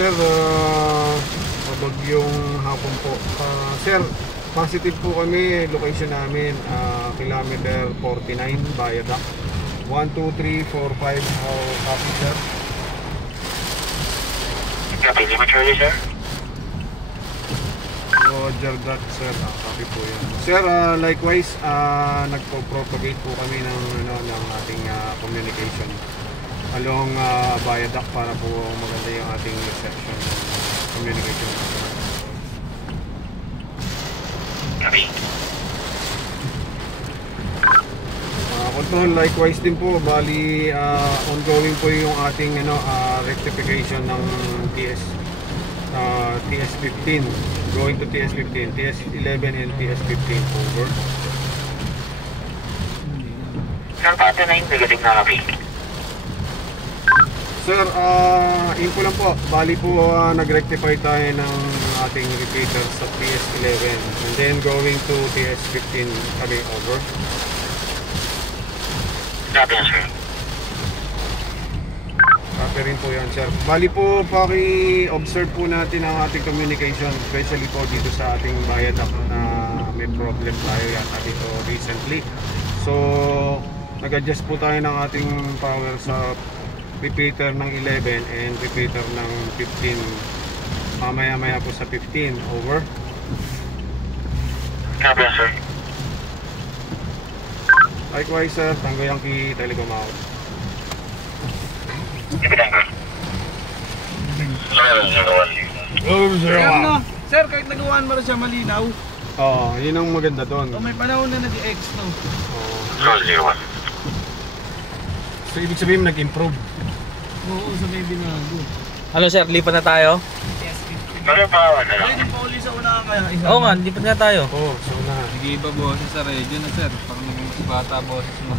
sir, bagyong hapon po. Sir, positive po kami, location namin, kilometer 49, Viaduct. 1, 2, 3, 4, 5, copy sir. Copy, Lima Charlie sir. Roger that sir, copy po yan. Sir, likewise, nagpo-propagate po kami ng ating communication along Viaduct para po maganda yung ating reception communication. Copy. Control, likewise din po, bali ongoing po yung ating rectification ng TS15 going to TS15, TS11 and TS15 over. Sir, Pata 9, negative na copy. Sir, info lang po, bali po nag-rectify tayo ng ating repeater sa TS11 and then going to TS15 kami over. Copy sir. Copy rin po yan sir. Bali po, paki-observe po natin ang ating communication, especially po dito sa ating Viaduct na may problem tayo yata dito recently. So, nag-adjust po tayo ng ating power sa repeater ng 11 and repeater ng 15. Mamaya-maya po sa 15, over. Copy sir. Likewise sir, Tango Yankee Telecom out. Sir, kahit nagawaan mo rin siya malinaw. Oo, yun ang maganda doon. May panahon na nag-X no. So ibig sabihin nag-improve. Oo, sa may binago. Ano sir, lipat na tayo? Yes, Ano pa wala lang? hindi pa uli sa unahan kaya isa. Oo nga, lipat na tayo. Oo, so na. Nag-iiba boses sa radio na sir. Parang naging bata boses mo.